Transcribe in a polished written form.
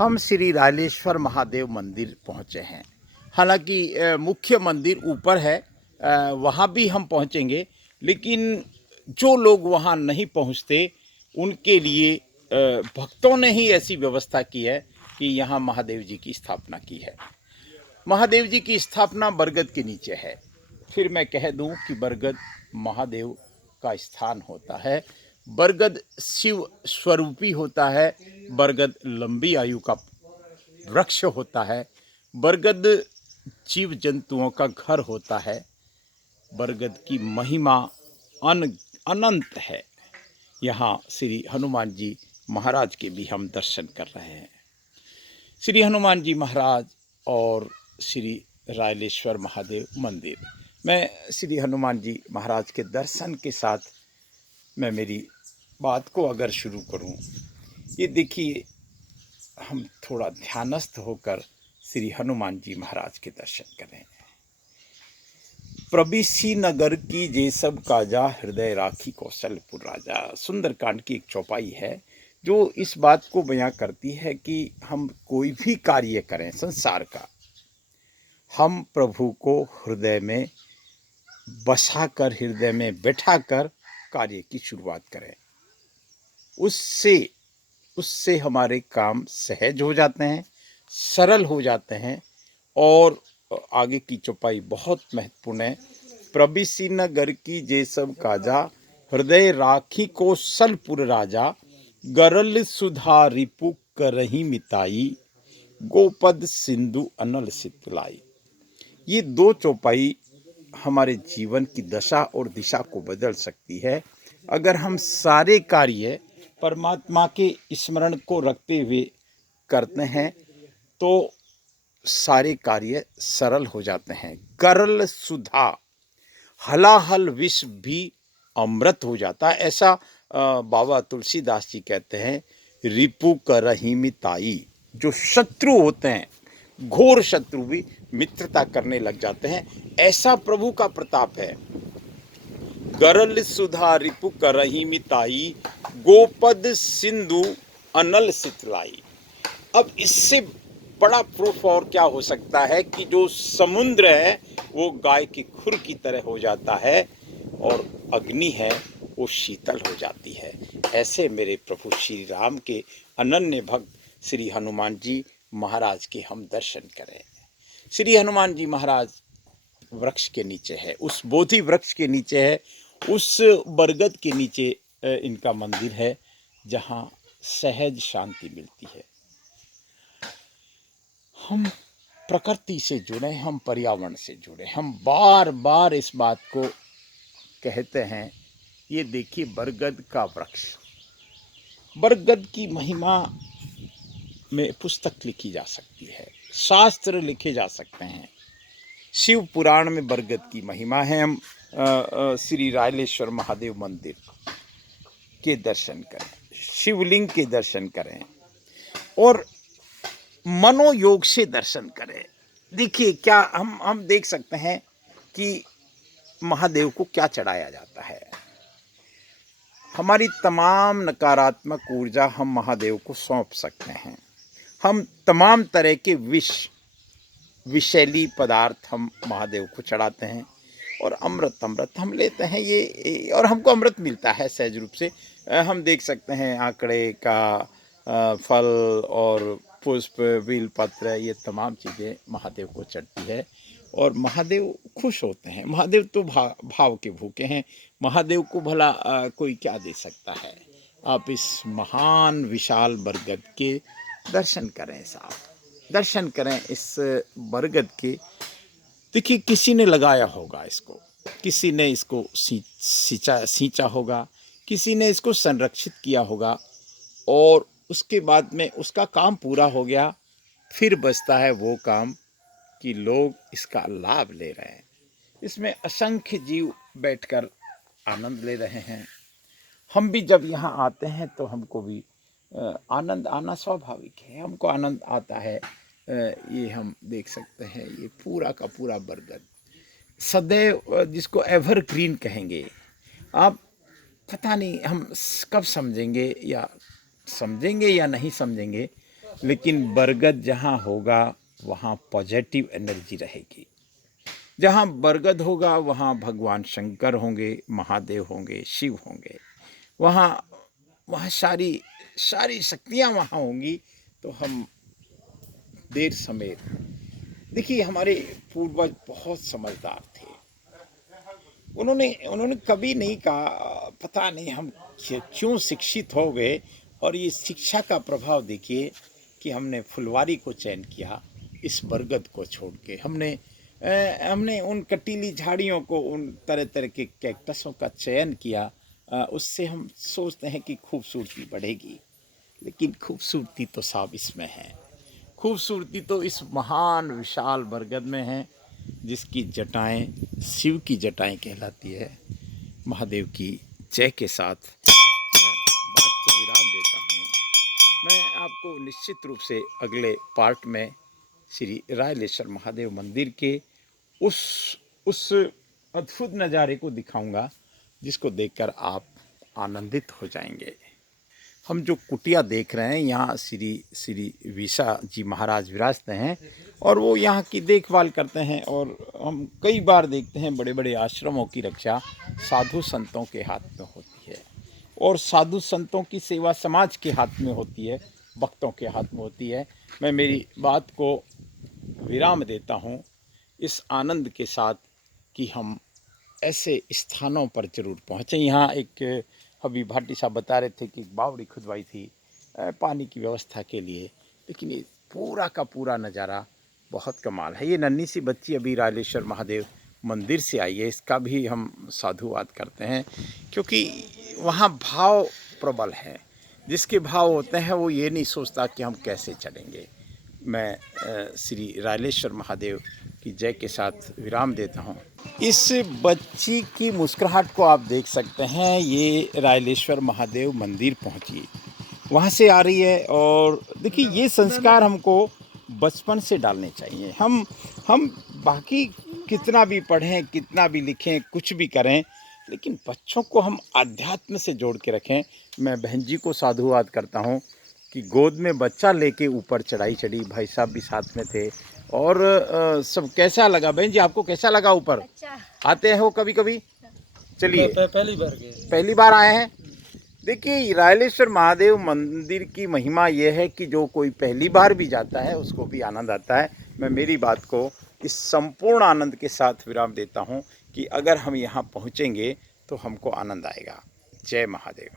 हम श्री रायलेश्वर महादेव मंदिर पहुँचे हैं। हालांकि मुख्य मंदिर ऊपर है, वहाँ भी हम पहुँचेंगे, लेकिन जो लोग वहाँ नहीं पहुँचते उनके लिए भक्तों ने ही ऐसी व्यवस्था की है कि यहाँ महादेव जी की स्थापना की है। महादेव जी की स्थापना बरगद के नीचे है। फिर मैं कह दूं कि बरगद महादेव का स्थान होता है। बरगद शिव स्वरूपी होता है। बरगद लंबी आयु का वृक्ष होता है। बरगद जीव जंतुओं का घर होता है। बरगद की महिमा अनंत है। यहाँ श्री हनुमान जी महाराज के भी हम दर्शन कर रहे हैं। श्री हनुमान जी महाराज और श्री रायलेश्वर महादेव मंदिर। मैं श्री हनुमान जी महाराज के दर्शन के साथ मैं मेरी बात को अगर शुरू करूं, ये देखिए, हम थोड़ा ध्यानस्थ होकर श्री हनुमान जी महाराज के दर्शन करें। प्रबिसी नगर की जे सब काजा, हृदय राखी कौशलपुर राजा। सुंदरकांड की एक चौपाई है जो इस बात को बयां करती है कि हम कोई भी कार्य करें संसार का, हम प्रभु को हृदय में बसाकर, हृदय में बैठाकर कार्य की शुरुआत करें। उससे हमारे काम सहज हो जाते हैं, सरल हो जाते हैं। और आगे की चौपाई बहुत महत्वपूर्ण है। प्रबिसी नगर की जे सब काजा, हृदय राखी कौशलपुर राजा। गरल सुधा रिपु करही मिताई, गोपद सिंधु अनल सितलाई। ये दो चौपाई हमारे जीवन की दशा और दिशा को बदल सकती है। अगर हम सारे कार्य परमात्मा के स्मरण को रखते हुए करते हैं तो सारे कार्य सरल हो जाते हैं। गरल सुधा, हलाहल विष भी अमृत हो जाता है, ऐसा बाबा तुलसीदास जी कहते हैं। रिपु करही मिताई, जो शत्रु होते हैं, घोर शत्रु भी मित्रता करने लग जाते हैं। ऐसा प्रभु का प्रताप है। गरल सुधा रिपु करही मिताई, गोपद सिंधु अनल सितलाई। अब इससे बड़ा प्रूफ और क्या हो सकता है कि जो समुद्र है वो गाय की खुर की तरह हो जाता है और अग्नि है वो शीतल हो जाती है। ऐसे मेरे प्रभु श्री राम के अनन्य भक्त श्री हनुमान जी महाराज के हम दर्शन करें। श्री हनुमान जी महाराज वृक्ष के नीचे है, उस बोधि वृक्ष के नीचे है, उस बरगद के नीचे इनका मंदिर है, जहाँ सहज शांति मिलती है। हम प्रकृति से जुड़े, हम पर्यावरण से जुड़े, हम बार बार इस बात को कहते हैं। ये देखिए बरगद का वृक्ष, बरगद की महिमा में पुस्तक लिखी जा सकती है, शास्त्र लिखे जा सकते हैं। शिव पुराण में बरगद की महिमा है। हम श्री रायलेश्वर महादेव मंदिर के दर्शन करें, शिवलिंग के दर्शन करें और मनोयोग से दर्शन करें। देखिए क्या हम देख सकते हैं कि महादेव को क्या चढ़ाया जाता है। हमारी तमाम नकारात्मक ऊर्जा हम महादेव को सौंप सकते हैं। हम तमाम तरह के विषैली पदार्थ हम महादेव को चढ़ाते हैं और अमृत हम लेते हैं। ये और हमको अमृत मिलता है सहज रूप से। हम देख सकते हैं आंकड़े का फल और पुष्प, बेलपत्र, ये तमाम चीज़ें महादेव को चढ़ती है और महादेव खुश होते हैं। महादेव तो भाव के भूखे हैं। महादेव को भला कोई क्या दे सकता है। आप इस महान विशाल बरगद के दर्शन करें साहब, दर्शन करें इस बरगद के। देखिए किसी ने लगाया होगा इसको, किसी ने इसको सींचा होगा, किसी ने इसको संरक्षित किया होगा और उसके बाद में उसका काम पूरा हो गया। फिर बचता है वो काम कि लोग इसका लाभ ले रहे हैं। इसमें असंख्य जीव बैठकर आनंद ले रहे हैं। हम भी जब यहाँ आते हैं तो हमको भी आनंद आना स्वाभाविक है। हमको आनंद आता है। ये हम देख सकते हैं, ये पूरा का पूरा बरगद सदैव, जिसको एवरग्रीन कहेंगे। आप पता नहीं हम कब समझेंगे या नहीं समझेंगे, लेकिन बरगद जहाँ होगा वहाँ पॉजिटिव एनर्जी रहेगी। जहाँ बरगद होगा वहाँ भगवान शंकर होंगे, महादेव होंगे, शिव होंगे। वहाँ वहाँ सारी सारी शक्तियाँ वहाँ होंगी। तो हम देर समेत, देखिए हमारे पूर्वज बहुत समझदार थे। उन्होंने उन्होंने कभी नहीं कहा, पता नहीं हम क्यों शिक्षित हो गए। और ये शिक्षा का प्रभाव देखिए कि हमने फुलवारी को चयन किया, इस बरगद को छोड़ के हमने उन कटीली झाड़ियों को, उन तरह तरह के कैक्टसों का चयन किया। उससे हम सोचते हैं कि खूबसूरती बढ़ेगी, लेकिन खूबसूरती तो साफ इसमें है। खूबसूरती तो इस महान विशाल बरगद में है, जिसकी जटाएं शिव की जटाएं कहलाती है। महादेव की जय के साथ मैं बात को विराम देता हूँ। मैं आपको निश्चित रूप से अगले पार्ट में श्री रायलेश्वर महादेव मंदिर के उस उस अद्भुत नज़ारे को दिखाऊंगा, जिसको देखकर आप आनंदित हो जाएंगे। हम जो कुटिया देख रहे हैं, यहाँ श्री श्री विसा जी महाराज विराजते हैं और वो यहाँ की देखभाल करते हैं। और हम कई बार देखते हैं बड़े बड़े आश्रमों की रक्षा साधु संतों के हाथ में होती है, और साधु संतों की सेवा समाज के हाथ में होती है, भक्तों के हाथ में होती है। मैं मेरी बात को विराम देता हूँ इस आनंद के साथ कि हम ऐसे स्थानों पर जरूर पहुँचें। यहाँ एक अभी भाटी साहब बता रहे थे कि एक बावड़ी खुदवाई थी पानी की व्यवस्था के लिए, लेकिन ये पूरा का पूरा नज़ारा बहुत कमाल है। ये नन्ही सी बच्ची अभी रायलेश्वर महादेव मंदिर से आई है, इसका भी हम साधुवाद करते हैं, क्योंकि वहाँ भाव प्रबल है। जिसके भाव होते हैं वो ये नहीं सोचता कि हम कैसे चलेंगे। मैं श्री रायलेश्वर महादेव की जय के साथ विराम देता हूँ। इस बच्ची की मुस्कुराहट को आप देख सकते हैं। ये रायलेश्वर महादेव मंदिर पहुँची, वहाँ से आ रही है। और देखिए ये संस्कार हमको बचपन से डालने चाहिए। हम बाकी कितना भी पढ़ें, कितना भी लिखें, कुछ भी करें, लेकिन बच्चों को हम अध्यात्म से जोड़ के रखें। मैं बहन जी को साधुवाद करता हूँ कि गोद में बच्चा लेके ऊपर चढ़ाई चढ़ी, भाई साहब भी साथ में थे। और सब कैसा लगा बहन जी, आपको कैसा लगा? ऊपर अच्छा। आते हो कभी कभी? चलिए पहली बार गए, पहली बार आए हैं। देखिए रायलेश्वर महादेव मंदिर की महिमा यह है कि जो कोई पहली बार भी जाता है उसको भी आनंद आता है। मैं मेरी बात को इस संपूर्ण आनंद के साथ विराम देता हूँ कि अगर हम यहाँ पहुँचेंगे तो हमको आनंद आएगा। जय महादेव।